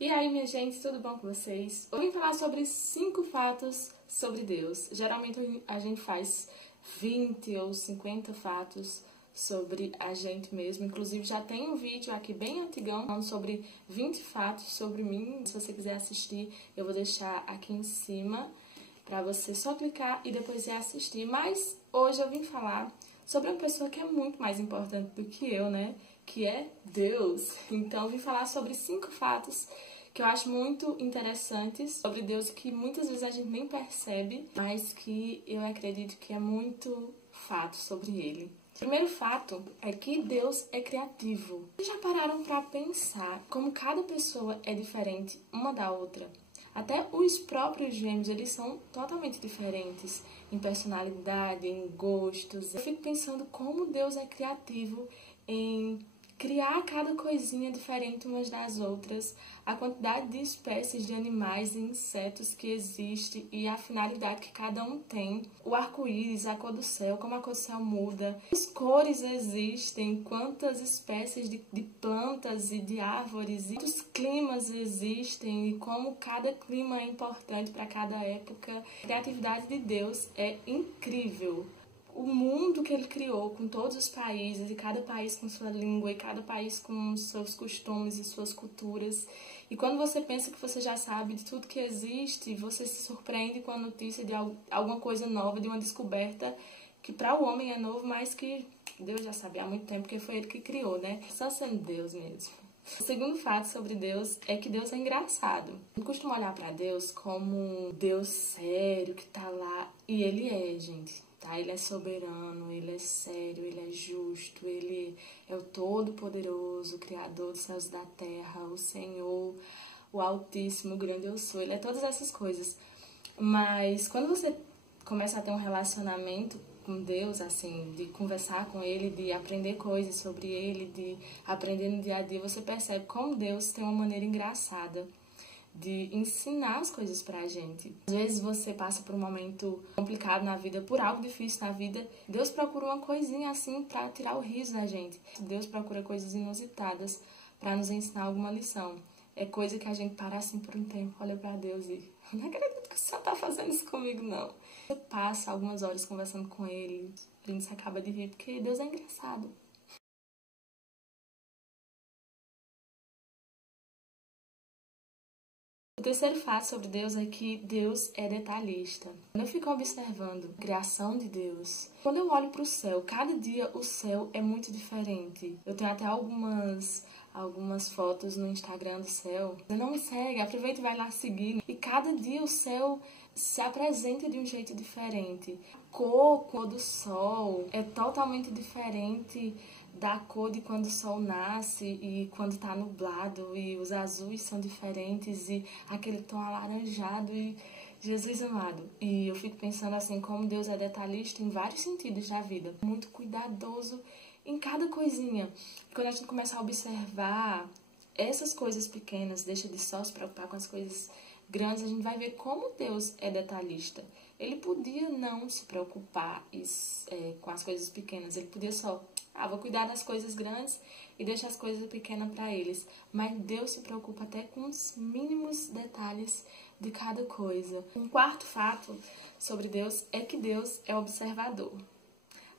E aí, minha gente, tudo bom com vocês? Eu vim falar sobre 5 fatos sobre Deus. Geralmente a gente faz 20 ou 50 fatos sobre a gente mesmo. Inclusive, já tem um vídeo aqui bem antigão falando sobre 20 fatos sobre mim. Se você quiser assistir, eu vou deixar aqui em cima para você só clicar e depois ir assistir. Mas hoje eu vim falar sobre uma pessoa que é muito mais importante do que eu, né? Que é Deus. Então, eu vim falar sobre 5 fatos que eu acho muito interessantes sobre Deus, que muitas vezes a gente nem percebe, mas que eu acredito que é muito fato sobre Ele. O primeiro fato é que Deus é criativo. Vocês já pararam para pensar como cada pessoa é diferente uma da outra? Até os próprios gêmeos, eles são totalmente diferentes em personalidade, em gostos. Eu fico pensando como Deus é criativo em criar cada coisinha diferente umas das outras, a quantidade de espécies de animais e insetos que existe e a finalidade que cada um tem, o arco-íris, a cor do céu, como a cor do céu muda, quantas cores existem, quantas espécies de plantas e de árvores, e quantos climas existem e como cada clima é importante para cada época. A criatividade de Deus é incrível. O mundo que ele criou, com todos os países, e cada país com sua língua, e cada país com seus costumes e suas culturas. E quando você pensa que você já sabe de tudo que existe, você se surpreende com a notícia de alguma coisa nova, de uma descoberta que para o homem é novo, mas que Deus já sabia há muito tempo, porque foi ele que criou, né? Só sendo Deus mesmo. O segundo fato sobre Deus é que Deus é engraçado. Eu costumo olhar para Deus como um Deus sério que tá lá, e ele é, gente. Tá? Ele é soberano, ele é sério, ele é justo, ele é o Todo-Poderoso, o Criador dos céus e da terra, o Senhor, o Altíssimo, o Grande eu sou. Ele é todas essas coisas. Mas quando você começa a ter um relacionamento com Deus, assim, de conversar com Ele, de aprender coisas sobre Ele, de aprender no dia a dia, você percebe como Deus tem uma maneira engraçada de ensinar as coisas pra gente. Às vezes você passa por um momento complicado na vida, por algo difícil na vida, Deus procura uma coisinha assim pra tirar o riso da gente. Deus procura coisas inusitadas pra nos ensinar alguma lição. É coisa que a gente para assim por um tempo, olha pra Deus e não acredito que o Senhor tá fazendo isso comigo, não. Você passa algumas horas conversando com Ele, a gente se acaba de rir, porque Deus é engraçado. O terceiro fato sobre Deus é que Deus é detalhista. Quando eu fico observando a criação de Deus, quando eu olho para o céu, cada dia o céu é muito diferente. Eu tenho até algumas fotos no Instagram do céu. Você não me segue, aproveita e vai lá seguir. E cada dia o céu se apresenta de um jeito diferente. A cor do sol é totalmente diferente da cor de quando o sol nasce e quando tá nublado, e os azuis são diferentes e aquele tom alaranjado, e Jesus amado. E eu fico pensando assim, como Deus é detalhista em vários sentidos da vida, muito cuidadoso em cada coisinha. Quando a gente começa a observar essas coisas pequenas, deixa de só se preocupar com as coisas grandes, a gente vai ver como Deus é detalhista. Ele podia não se preocupar com as coisas pequenas, ele podia só, vou cuidar das coisas grandes e deixar as coisas pequenas para eles. Mas Deus se preocupa até com os mínimos detalhes de cada coisa. Um quarto fato sobre Deus é que Deus é observador.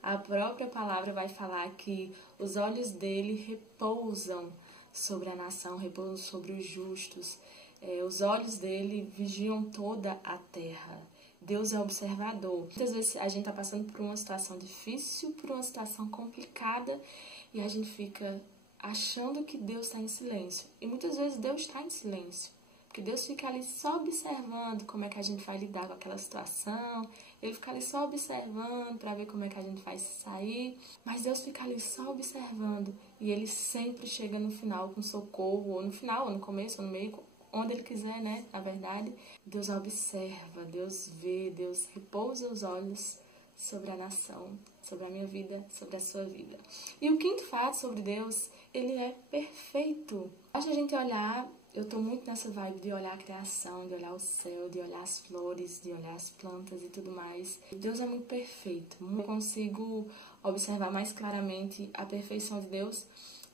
A própria palavra vai falar que os olhos dele repousam sobre a nação, repousam sobre os justos. Os olhos dele vigiam toda a terra. Deus é observador. Muitas vezes a gente está passando por uma situação difícil, por uma situação complicada, e a gente fica achando que Deus está em silêncio. E muitas vezes Deus está em silêncio, porque Deus fica ali só observando como é que a gente vai lidar com aquela situação. Ele fica ali só observando para ver como é que a gente vai sair. Mas Deus fica ali só observando, e Ele sempre chega no final com socorro, ou no final, ou no começo, ou no meio, onde Ele quiser, né? Na verdade, Deus observa, Deus vê, Deus repousa os olhos sobre a nação, sobre a minha vida, sobre a sua vida. E o quinto fato sobre Deus, Ele é perfeito. Basta a gente olhar, eu tô muito nessa vibe de olhar a criação, de olhar o céu, de olhar as flores, de olhar as plantas e tudo mais. Deus é muito perfeito. Eu consigo observar mais claramente a perfeição de Deus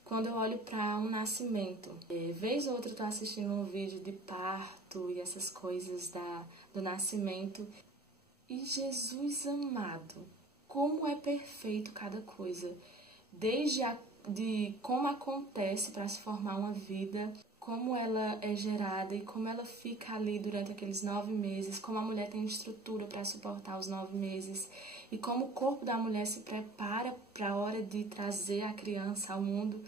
quando eu olho para um nascimento, vez ou outra eu tô assistindo um vídeo de parto e essas coisas do nascimento, e Jesus amado, como é perfeito cada coisa, desde de como acontece para se formar uma vida, como ela é gerada e como ela fica ali durante aqueles 9 meses, como a mulher tem estrutura para suportar os 9 meses e como o corpo da mulher se prepara para a hora de trazer a criança ao mundo.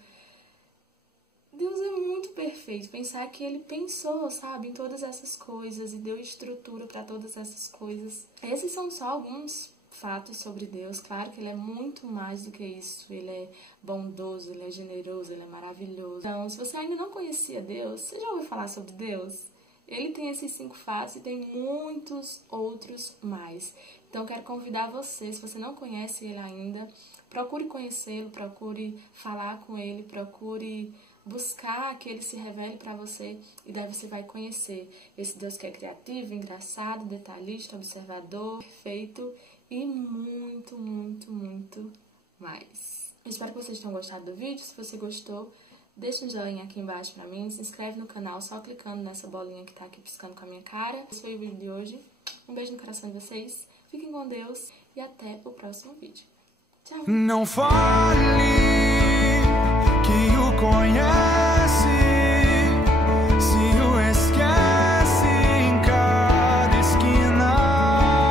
Deus é muito perfeito. Pensar que Ele pensou, sabe, em todas essas coisas e deu estrutura para todas essas coisas. Esses são só alguns fatos sobre Deus. Claro que Ele é muito mais do que isso. Ele é bondoso, Ele é generoso, Ele é maravilhoso. Então, se você ainda não conhecia Deus, você já ouviu falar sobre Deus? Ele tem esses 5 fatos e tem muitos outros mais. Então, quero convidar você, se você não conhece Ele ainda, procure conhecê-lo, procure falar com Ele, procure buscar que Ele se revele para você, e daí você vai conhecer esse Deus que é criativo, engraçado, detalhista, observador, perfeito e muito, muito, muito mais. Eu espero que vocês tenham gostado do vídeo. Se você gostou, deixa um joinha aqui embaixo pra mim, se inscreve no canal só clicando nessa bolinha que tá aqui piscando com a minha cara. Esse foi o vídeo de hoje. Um beijo no coração de vocês, fiquem com Deus e até o próximo vídeo. Tchau! Não fale!